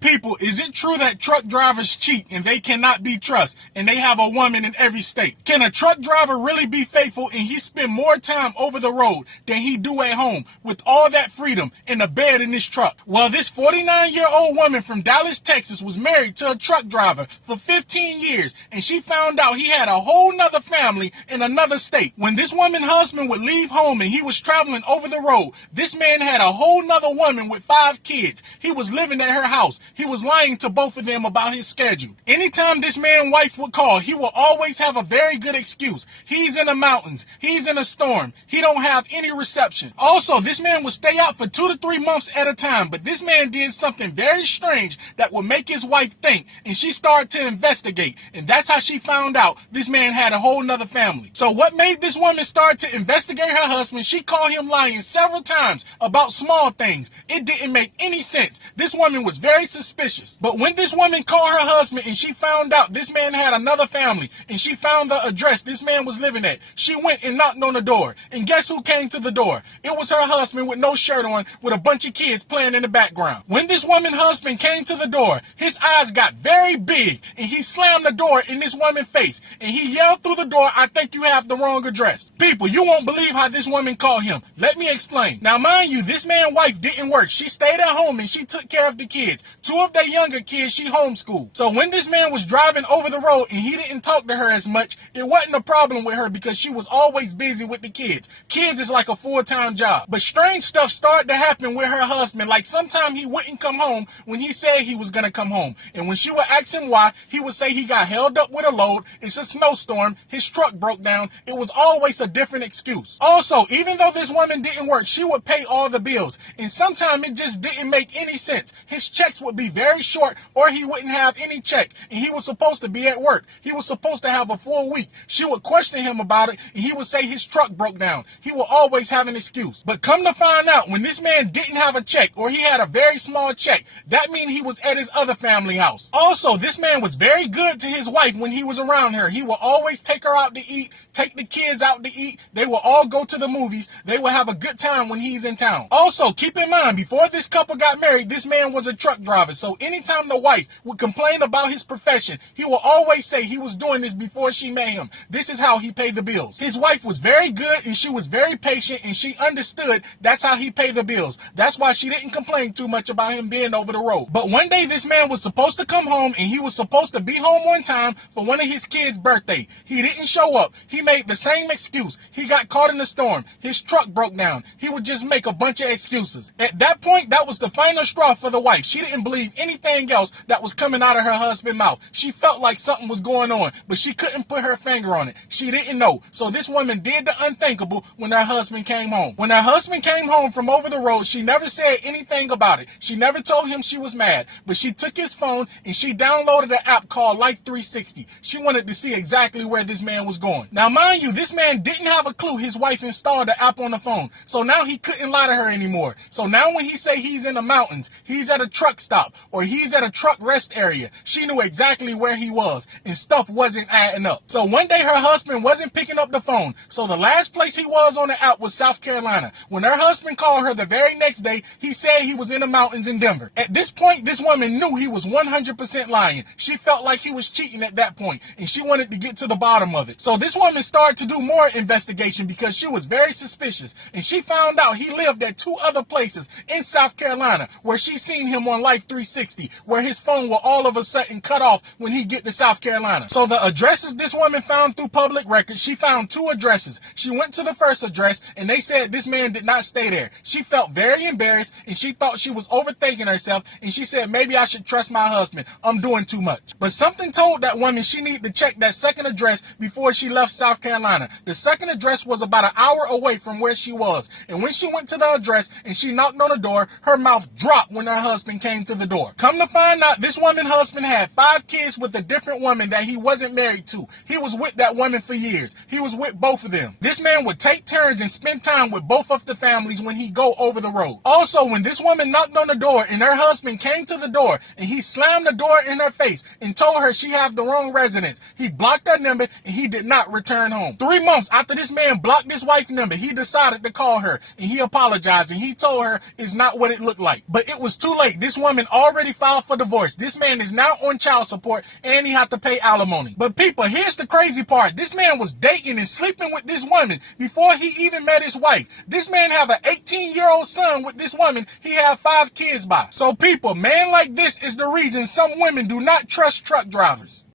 People, is it true that truck drivers cheat and they cannot be trusted and they have a woman in every state? Can a truck driver really be faithful and he spend more time over the road than he do at home with all that freedom in the bed in this truck? Well, this 49-year-old woman from Dallas, Texas was married to a truck driver for 15 years and she found out he had a whole nother family in another state. When this woman's husband would leave home and he was traveling over the road, this man had a whole nother woman with 5 kids. He was living at her house. He was lying to both of them about his schedule. Anytime this man's wife would call, he will always have a very good excuse. He's in the mountains. He's in a storm. He don't have any reception. Also, this man would stay out for 2 to 3 months at a time, but this man did something very strange that would make his wife think, and she started to investigate, and that's how she found out this man had a whole nother family. So what made this woman start to investigate her husband? She called him lying several times about small things. It didn't make any sense. This woman was very suspicious. But when this woman called her husband and she found out this man had another family and she found the address this man was living at, she went and knocked on the door. And guess who came to the door? It was her husband with no shirt on with a bunch of kids playing in the background. When this woman's husband came to the door, his eyes got very big and he slammed the door in this woman's face and he yelled through the door, "I think you have the wrong address." People, you won't believe how this woman called him. Let me explain. Now, mind you, this man's wife didn't work. She stayed at home and she took care of the kids. 2 of their younger kids she homeschooled. So when this man was driving over the road and he didn't talk to her as much, it wasn't a problem with her because she was always busy with the kids. Kids is like a full-time job. But strange stuff started to happen with her husband. Like sometimes he wouldn't come home when he said he was going to come home. And when she would ask him why, he would say he got held up with a load. It's a snowstorm. His truck broke down. It was always a different excuse. Also, even though this woman didn't work, she would pay all the bills. And sometimes it just didn't make any sense. His checks would be very short or he wouldn't have any check. And he was supposed to be at work. He was supposed to have a full week. She would question him about it and he would say his truck broke down. He will always have an excuse. But come to find out, when this man didn't have a check or he had a very small check, that means he was at his other family house. Also, this man was very good to his wife when he was around her. He will always take her out to eat, take the kids out to eat. They will all go to the movies. They will have a good time when he's in town. Also, keep in mind, before this couple got married, this man was a truck driver. So anytime the wife would complain about his profession, he will always say he was doing this before she met him. This is how he paid the bills. His wife was very good and she was very patient and she understood that's how he paid the bills. That's why she didn't complain too much about him being over the road. But one day this man was supposed to come home and he was supposed to be home on time for one of his kids' birthday. He didn't show up. He made the same excuse. He got caught in the storm. His truck broke down. He would just make a bunch of excuses. At that point, that was the final straw for the wife. She didn't believe anything else that was coming out of her husband's mouth. She felt like something was going on, but she couldn't put her finger on it. She didn't know. So this woman did the unthinkable when her husband came home. When her husband came home from over the road, she never said anything about it. She never told him she was mad, but she took his phone and she downloaded an app called Life 360. She wanted to see exactly where this man was going. Now, mind you, this man didn't have a clue his wife installed the app on the phone. So now he couldn't lie to her anymore. So now when he say he's in the mountains, he's at a truck stop, or he's at a truck rest area, she knew exactly where he was, and stuff wasn't adding up. So one day her husband wasn't picking up the phone. So the last place he was on the app was South Carolina. When her husband called her the very next day, he said he was in the mountains in Denver. At this point, this woman knew he was 100% lying. She felt like he was cheating at that point, and she wanted to get to the bottom of it. So this woman started to do more investigation because she was very suspicious, and she found out he lived at 2 other places in South Carolina where she seen him on Life 360, where his phone will all of a sudden cut off when he get to South Carolina. So the addresses this woman found through public records, she found 2 addresses. She went to the first address and they said this man did not stay there. She felt very embarrassed and she thought she was overthinking herself, and she said, maybe I should trust my husband. I'm doing too much. But something told that woman she needed to check that second address before she left South Carolina. The second address was about an hour away from where she was. And when she went to the address and she knocked on the door, her mouth dropped when her husband came to the door. Come to find out, this woman's husband had 5 kids with a different woman that he wasn't married to. He was with that woman for years. He was with both of them. This man would take turns and spend time with both of the families when he go over the road. Also, when this woman knocked on the door and her husband came to the door and he slammed the door in her face and told her she had the wrong residence, he blocked her number and he did not return return home. 3 months after this man blocked his wife's number, he decided to call her, and he apologized, and he told her it's not what it looked like. But it was too late. This woman already filed for divorce. This man is now on child support, and he had to pay alimony. But people, here's the crazy part. This man was dating and sleeping with this woman before he even met his wife. This man have an 18-year-old son with this woman he had 5 kids by. So people, man like this is the reason some women do not trust truck drivers.